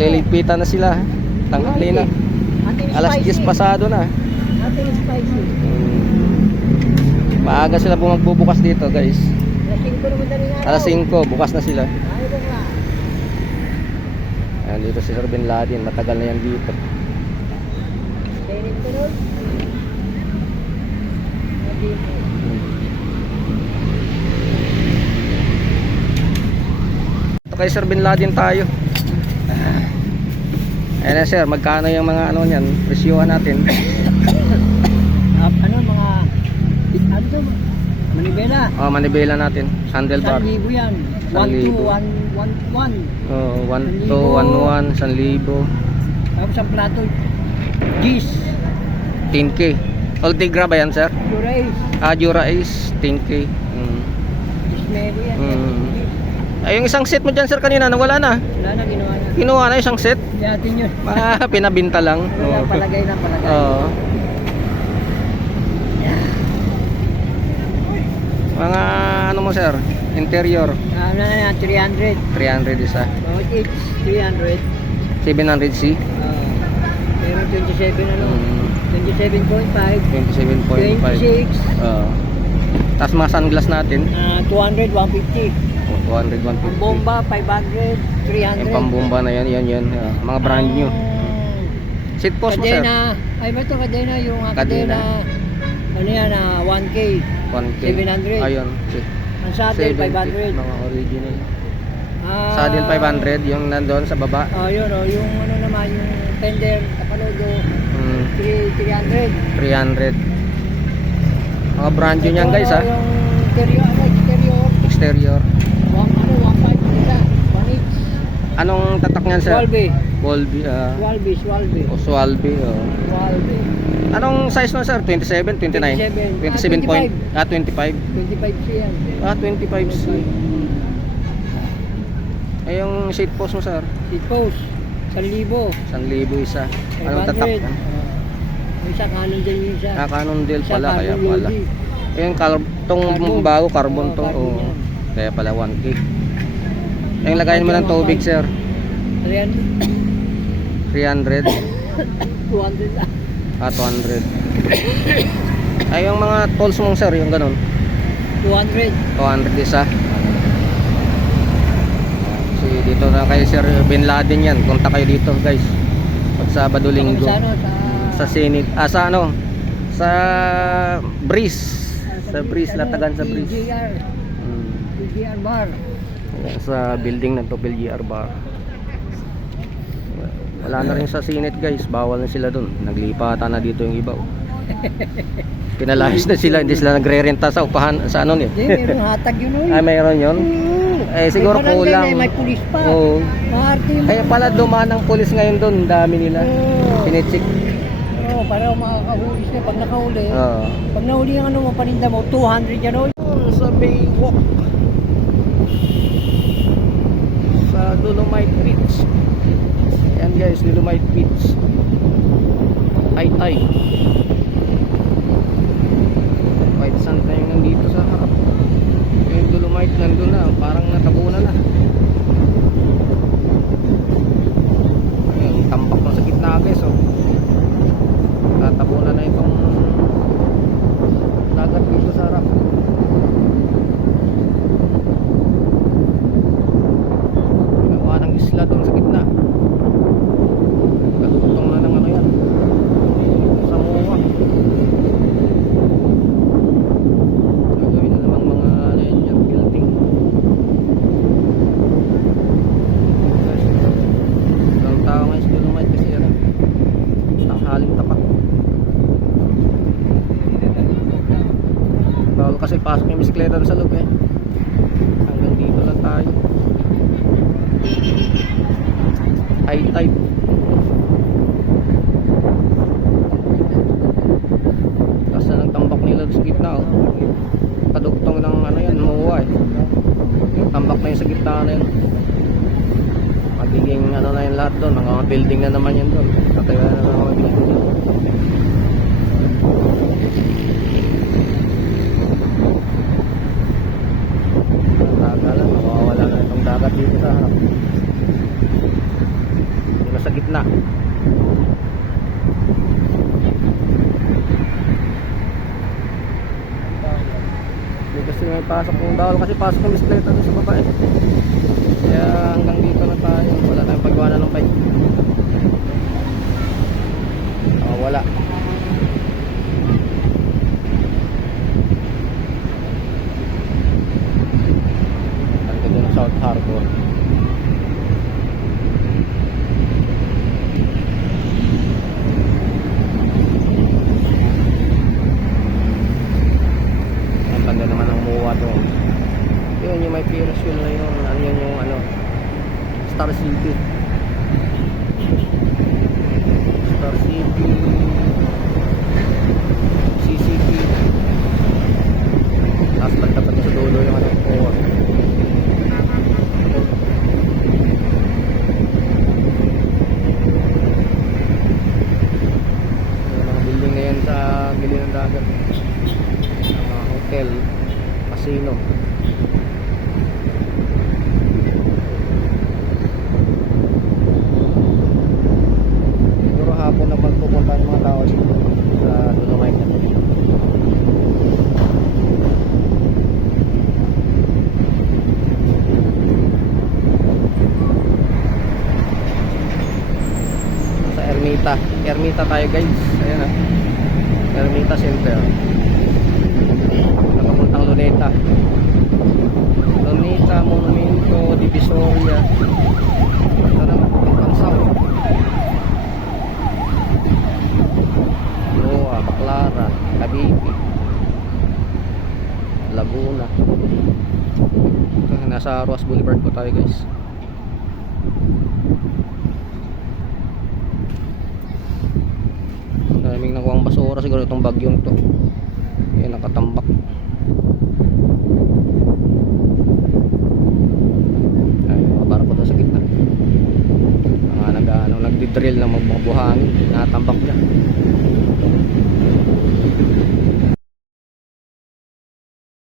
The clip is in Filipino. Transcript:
Nagliligpitan na sila. Tanghali na. Alas 10 pasado na. Ating spicy. Maaga sila magbubukas dito, guys. Alas 5 naman Alas 5, dali na. bukas na sila. Ayaw mo nga. Ayan, dito si Sir Bin Laden. Matagal na yan dito. Kainin ko nun. Ito kay Sir Bin Laden tayo. Ayan na sir, magkano yung mga ano niyan? Presyuhan natin. Ano mga manibela. Oh, manibela natin. Handlebar. 1,000 yan. 1,000. 1,211. Oh, 1,211, 1,000. Tapos ang plato Gis. 10K. Ultigra ba yan, sir? Durais. Jura Ace, 10K. Gis Mary yan. Ay, yung isang set mo dyan, sir, kanina, nawala na. Wala na ginawa na. Kinuha na isang set. Yatin yun. Pinabinta lang. Wala, palagay na palagay. Oo. Mga ano mo, sir? Interior. Ano na yan, 300. 300 isa. Bawat each, 300. 700C. Meron 27 ano. 27.5. 27.5. 26. Tapos mga sunglass natin. 200, 150. 200, 150. Ang bomba, 500, 300. Yung pambomba na yan, yan. Mga brand new. Seat post mo, sir? Kadena. Ay, ba ito kadena? Yung Kadena. Ano yan, 1K. 1K. 700. Ayun. Ang saddle, 500. Mga original. Saddle 500, yung nandoon sa baba. Yun yung ano naman, yung fender, kapalodo, 300. 300. Mga brand new niyan, guys, ha? Yung exterior. Exterior. 1.5 isa, 1 each. Anong tatak niyan, sir? Swalbe. Swalbe. Swalbe. Swalbe. Swalbe. Anong size mo, sir? 27, 29? 27 point. 25. 25 siya yan. 25C. Ay, yung seat post mo, sir? Seat post, 1,000. 1,000 isa. Anong tatak 500. yan? May isa kanon din yung isa. Cannondale Isa pala, kaya carbon pala. lodi. Yung tong Carbon. bago, carbon to. Carbon yan. Kaya pala 1K. Yung lagayin mo ng tubig, sir? 300. 300. 200 lang. 200. Ay, yung mga tools mong, sir, yung ganun? 200. 200 isa. So, dito na kay Sir Bin Laden yan. Punta kayo dito, guys. Pag Sabado, Linggo. Sa Senate. Sa ano? Sa Breeze. Sa Breeze, Latagan sa Breeze. PGR bar. Sa building na to, PGR bar. Wala na rin sa Senate, guys. Bawal na sila dun. Naglipatan na dito yung iba. Pinalayas na sila. Hindi sila nagre-renta sa upahan. Sa ano niya? Hindi, meron hatag yun. Ay, mayroon yun? Siguro May barangay kulang. na, may pulis pa. Oo. Maharte yung Kaya pala dumaan ang pulis ngayon doon. Dami nila. Pinicheck. para makakahuli siya. Pag nakahuli, Oo. pag nahuli yung ano mo, paninda mo, 200 yan. Sa Baywalk. Sa Dolomite Beach. Yan, guys, Dolomite Beach. Tay. White sand na yung nandito sa harap. Yung Dolomite nandun na. Parang natabunan na. Yung tampak na sa gitna, guys. Natabunan na itong dagat dito sa harap. Ginawa ng isla doon sa gitna. Katutong na ng ano yan, Samoa. Gagawin na namang mga ano yan dyan, building. Walang tao ngayon sa Dolomite kasi yan, tanghaling tapat. Bawal kasi pasok yung bisikleta sa loob eh. Hanggang dito lang tayo. High tide. Tapos na ng tambak nila sa gitna, oh. Kadugtong ng ano yan, MOA eh. Yung tambak na yun sa gitna na yun. Magiging ano na yung lahat doon, mga building na naman yun doon. Kaya na mga building doon. Mawawala na itong dagat dito sa harap. nasa gitna. Hindi kasi may pasok ng bawal kasi pasok ng bisikleta doon sa baba eh. Kaya hanggang dito na tayo. Wala tayong paggawa na ng bike. Wala. Hanggang doon sa South Harbor. Ang banda naman ng MUA doon. Yun yung may Ferris wheel na yun. Ano yun yung ano, Star City. Star City CCP. Tapos banda pa sa dulo yung ano, MUA. Yung mga building na yan sa gilid ng dagat. Mga hotel, casino. Siguro hapon na magpupunta ng mga tao dito sa Dolomite na to. Sa Ermita tayo guys. Ayan ah, Ermita Center. Napapuntang Luneta Monumento Divisoria. Ito naman puntang South. Loa, Baclara, Cavite, Laguna. Nasa Roas Boulevard po tayo guys. Daming nakuhang basura, siguro itong bagyong to. Yan, nakatambak. Ay, para po to sa gitna. Mga nagdi-drill na magbuhangin, natambak niya.